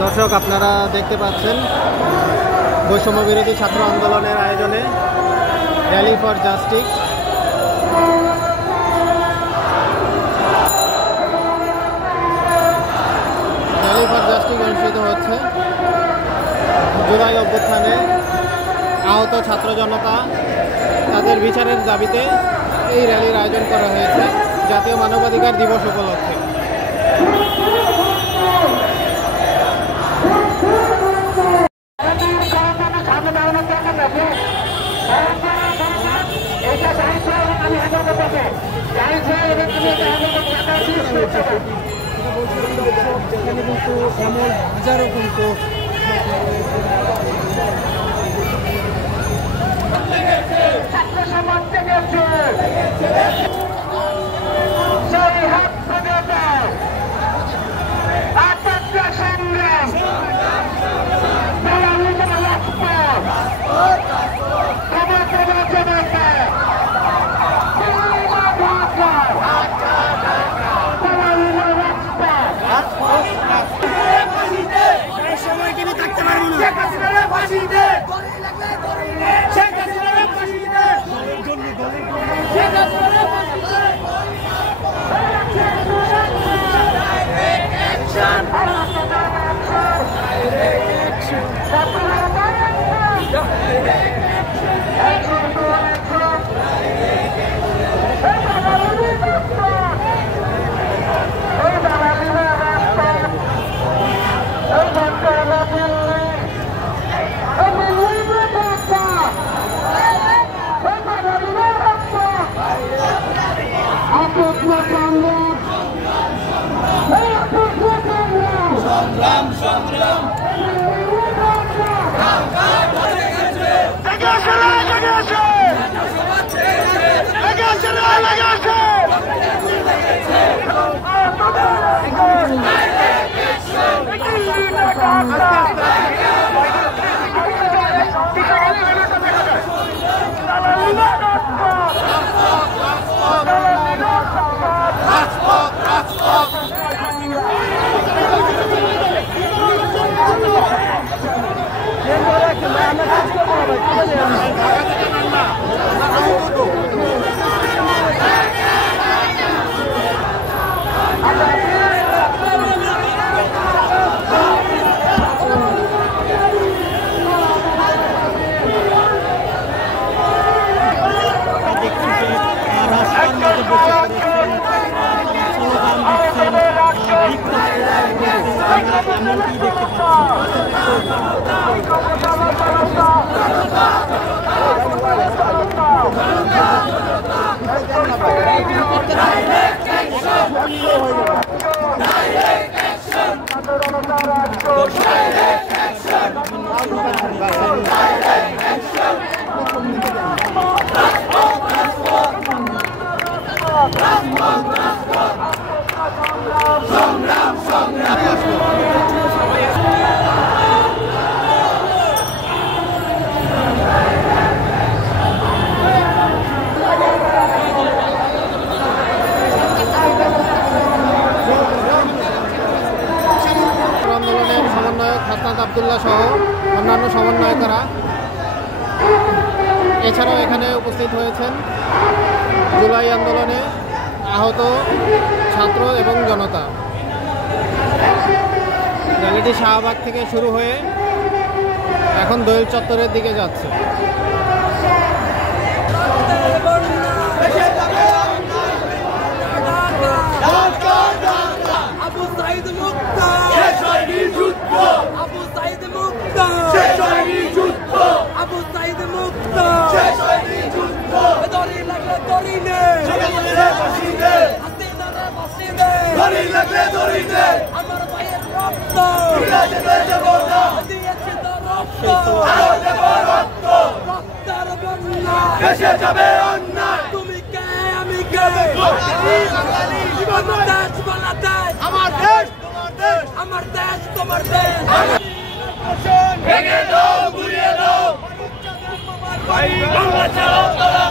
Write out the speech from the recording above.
দর্শক, আপনারা দেখতে পাচ্ছেন বৈষম্য বিরোধী ছাত্র আন্দোলনের আয়োজনে rally for justice. Rally for justice অনুষ্ঠিত হচ্ছে। জুলাই অভ্যুত্থানে আহত ছাত্র জনতা তাদের বিচারের দাবিতে এই র্যালির আয়োজন করা হয়েছে জাতীয় মানবাধিকার দিবস উপলক্ষে। হাজারো কিন্তু ছাত্র সমাজ জেগেছে, সেই হাত ধরে দাও, আত্মহত্যা সংগ্রাম, আব্দুল্লাহ সহ অন্যান্য সমন্বয়করা এছাড়াও এখানে উপস্থিত হয়েছেন জুলাই আন্দোলনে আহত ছাত্র এবং জনতা। র্যালিটি শাহবাগ থেকে শুরু হয়ে এখন দোয়েল চত্বরের দিকে যাচ্ছে। তুমি কে আমি কে, আমার দেশ তোমার দেশ, আমার দেশ তোমার দেশ। ভেঙে দাও, ঘুরিয়ে দাও, বাংলা ছাড়ো